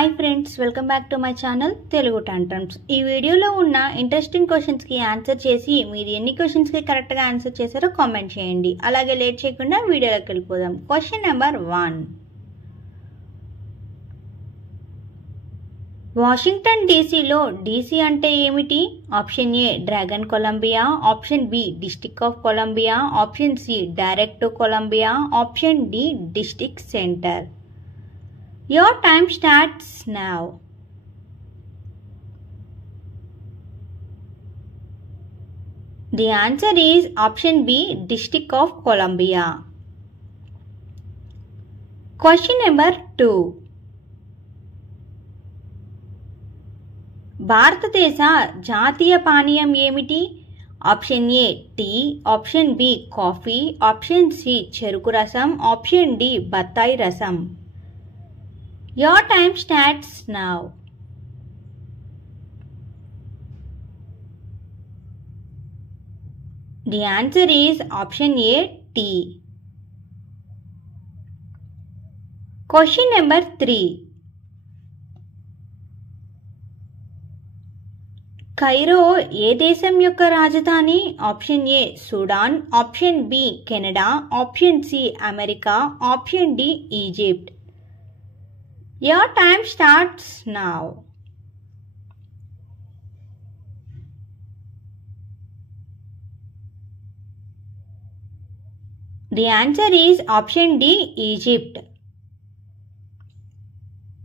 Hi friends, welcome back to my channel Telugu టాంట్రమ్స్. ఈ వీడియోలో ఉన్న ఇంట్రెస్టింగ్ క్వశ్చన్స్కి ఆన్సర్ చేసి మీరు ఎన్ని క్వశ్చన్స్కి కరెక్ట్గా ఆన్సర్ చేశారో కామెంట్ చేయండి. అలాగే లేట్ చేయకుండా వీడియోలోకి వెళ్ళిపోదాం. Question number 1. వాషింగ్టన్ డీసీలో డీసీ అంటే ఏమిటి? Option A dragon Columbia, option B district of Columbia, option C direct to Columbia, option D district centre. Your time starts now. The answer is option B, District of Columbia. Question number 2. భారతదేశ జాతీయ పానీయం ఏమిటి? Option A tea, option B coffee, option C చెరుకు రసం, option D బత్తాయి రసం. Your time starts now. The answer is option A, tea. Question number 3. Cairo ఏ దేశం యొక్క రాజధాని? Option A Sudan, option B Canada, option C America, option D Egypt. Your time starts now. The answer is option D, Egypt.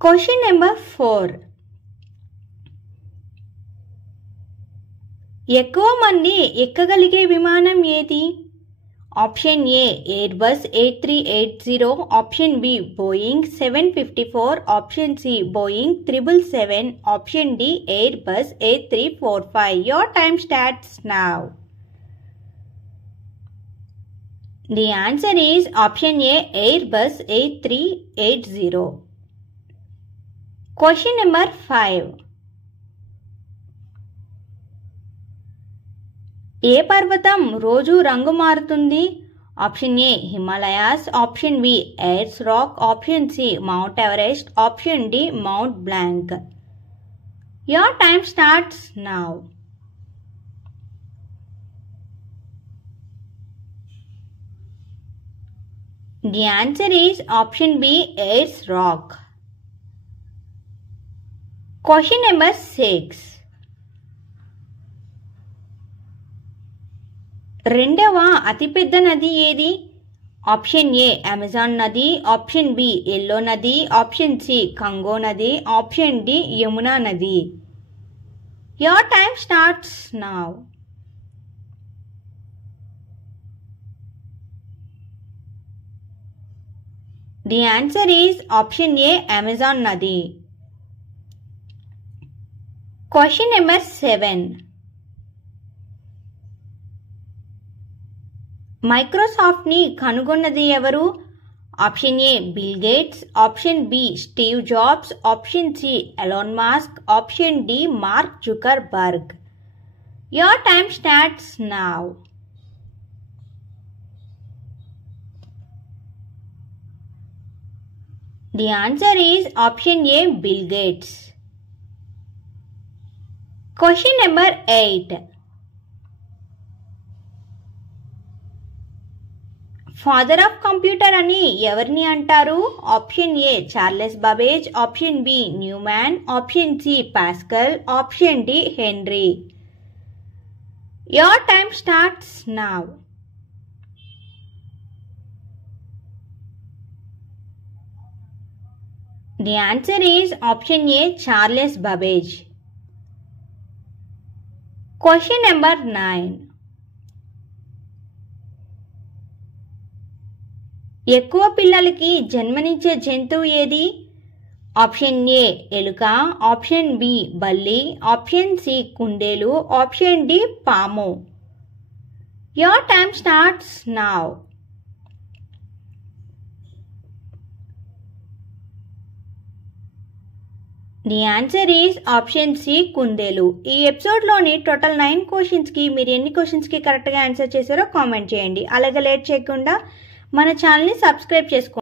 Question number 4. ఎక్కువ మంది ఎక్కగలిగే విమానం ఏది? Option A Airbus A380, option B Boeing 754, option C Boeing 777, option D Airbus A345. Your time starts now. The answer is option A, Airbus A380. Question number 5. ఏ పర్వతం రోజు రంగు మారుతుంది? Option A Himalayas, option B Ayers Rock, option C Mount Everest, option D Mount Blanc. Your time starts now. The answer is option B, Ayers Rock. Question number 6. రెండవ అతిపెద్ద నది ఏది? Option A Amazon నది, option B yellow నది, option C Congo నది, option D Yamuna నది. Your time starts now. The answer is option A, Amazon నది. Question number 7. Microsoft ని కనుగొన్నది ఎవరు? Option A Bill Gates, option B Steve Jobs, option C Elon Musk, option D Mark Zuckerberg. Your time starts now. The answer is option A, Bill Gates. Question number 8. Father of computer అని ఎవరిని అంటారు? Option A Charles Babbage, option B Newman, option C Pascal, option D Henry. Your time starts now. The answer is option A, Charles Babbage. Question number 9. ఎక్కువ పిల్లలకి జన్మనిచ్చే జంతువు ఏది? Option ఏ ఎలుక, option B బల్లి, ఆప్షన్ సి కుందేలు, option D పాము. Your time starts now. The answer is option C, కుందేలు. ఈ ఎపిసోడ్లోని టోటల్ 9 క్వశ్చన్స్కి మీరు ఎన్ని క్వశ్చన్స్కి కరెక్ట్గా ఆన్సర్ చేశారో కామెంట్ చేయండి. అలాగే లేట్ చేయకుండా మన ఛానల్ని సబ్స్క్రైబ్ చేసుకోండి.